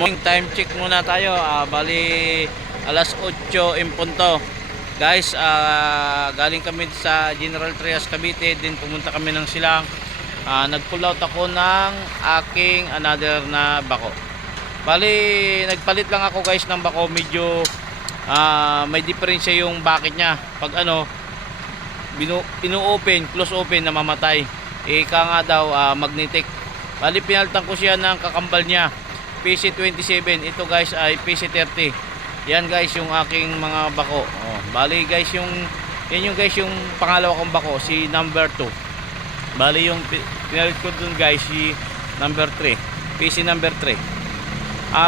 Time check muna tayo. Bali alas 8 in punto. Guys, galing kami sa General Trias Cavite, din pumunta kami ng Silang. Nag-pull out ako ng aking another na bako. Bali nagpalit lang ako guys ng bako, medyo may diferensya yung bakit niya. Pag ino-open, close open, namamatay. Ika nga daw magnetic. Bali pinalitan ko siya ng kakambal niya. PC27, ito guys ay PC30. Yan guys yung aking mga bako. Bali guys yan yung guys yung pangalawa kong bako, si number 2. Bali yung pinalit ko dun guys, si number 3, PC number 3.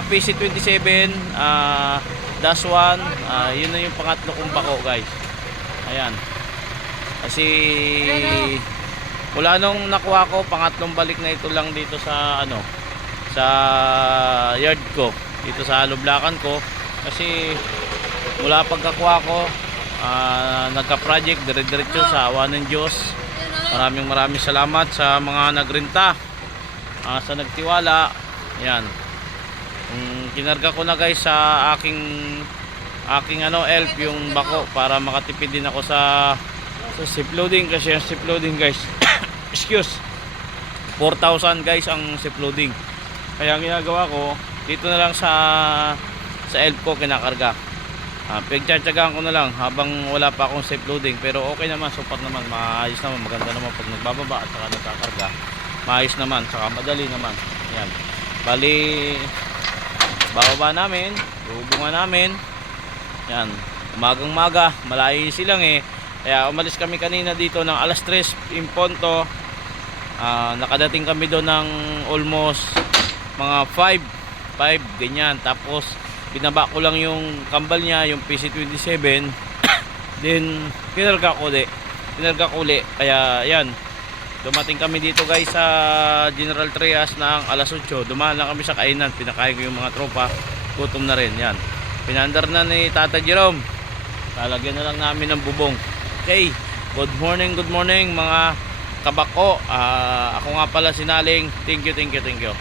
PC27 dash 1, yun na yung pangatlo kong bako guys. Ayan. Kasi mula nung nakuha ko, pangatlong balik na ito lang dito sa sa yard ko, dito sa lublakan ko. Kasi mula pagkakuha ko, nagka-project dire-diretso sa awa ng Diyos. Maraming salamat sa mga nagrenta, sa nagtiwala. Yan, kinarga ko na guys sa aking elf yung bako para makatipid din ako sa zip loading. Kasi yung zip loading guys excuse, 4,000 guys ang zip loading. Kaya ang ginagawa ko, dito na lang sa elf ko kinakarga. Pagtsatsagaan ko na lang habang wala pa akong safe loading. Pero okay naman, super naman, maayos naman, maganda naman pag nagbababa at saka nagkakarga. Maayos naman, saka madali naman. Yan. Bali, bababa namin, hubungan namin. Yan. Umagang-maga, malayo silang Kaya umalis kami kanina dito ng alas 3 in punto. Nakadating kami doon ng almost mga 5 ganyan. Tapos binaba ko lang yung kambal niya, yung PC27. Then pinarga ko uli. Kaya yan, dumating kami dito guys sa General Trias ng alas 8. Dumaan lang kami sa kainan, pinakain ko yung mga tropa. Gutom na rin. Yan, pinandar na ni Tata Jerome. Lalagyan na lang namin ng bubong. Okay, good morning mga kabako. Ako nga pala si Naling. Thank you.